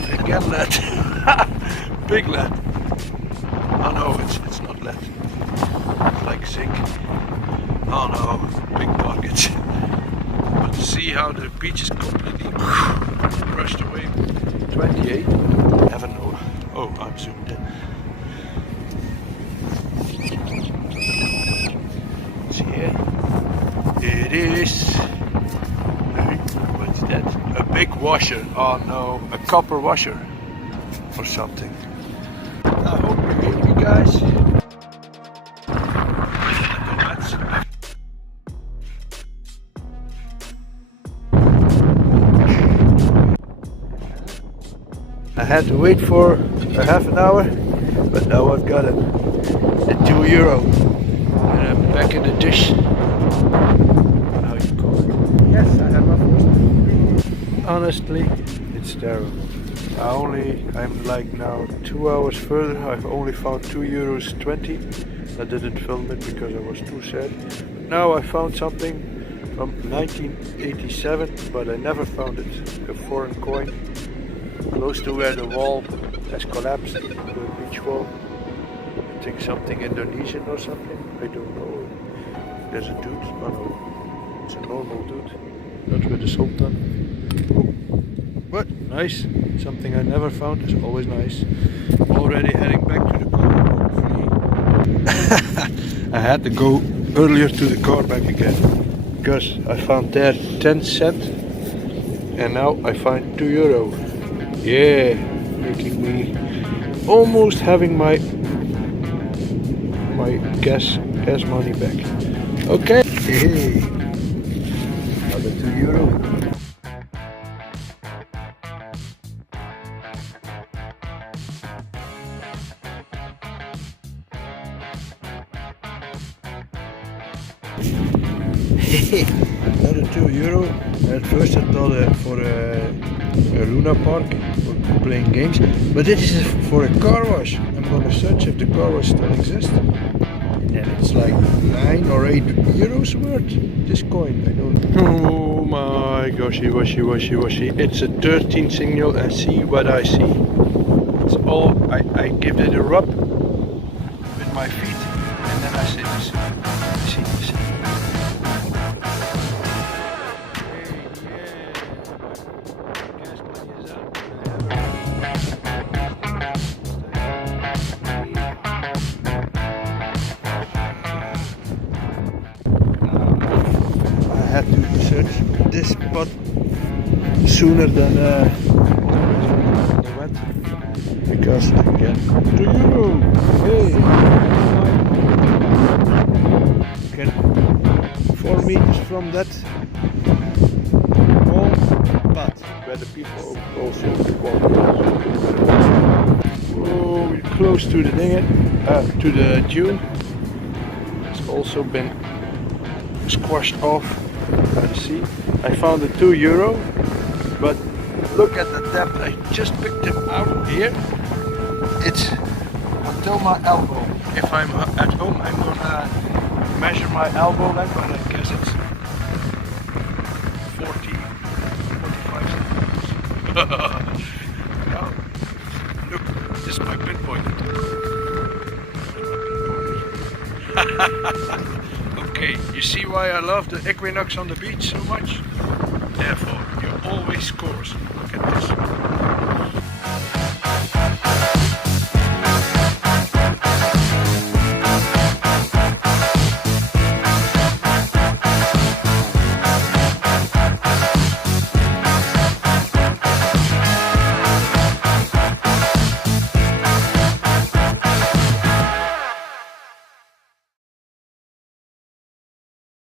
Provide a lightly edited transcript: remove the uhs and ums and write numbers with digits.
found again lead. Big lead. Oh no, it's not lead. It's like zinc. Oh no, big targets. But see how the beach is completely crushed away. 28. Have an oh, I'm zoomed in. See here. It is. What's that? A big washer. Oh no, a copper washer or something. I hope you hear me, guys. I had to wait for a half an hour, but now I've got it. The €2. And I'm back in the dish. How you call it? Yes, I have a first. Honestly, it's terrible. I'm like now 2 hours further. I've only found €2.20. I didn't film it because I was too sad. Now I found something from 1987, but I never found it. A foreign coin, close to where the wall has collapsed, the beach wall. I think something Indonesian or something. I don't know. There's a dude. Oh no, it's a normal dude, not with the Sultan. Oh. But nice, something I never found is always nice. Already heading back to the car, hopefully. I had to go earlier to the car back again, because I found there 10 cents and now I find €2. Yeah, making me almost having my gas money back. Okay, hey, another €2. Another €2. At first I thought for a Luna Park for playing games, but this is for a car wash. I'm gonna search if the car wash still exists. And it's like 9 or 8 euros worth, this coin. I don't. Oh my goshy, washy. It's a 13 signal and see what I see. It's all, I give it a rub with my feet and then I see this. See this. I had to search this spot sooner than the wet, because again, €2. Hey, okay, 4 meters from that wall, but where the people also walk. Oh, we're close to the to the dune. It's also been squashed off. See, I found a €2, but look at the depth. I just picked him out here. It's until my elbow. If I'm at home, I'm gonna measure my elbow length, but I guess it's 45 centimeters. Now, look, this is my pinpoint. Okay, you see why I love the Equinox on the beach so much? Therefore, you always scores. Look at this.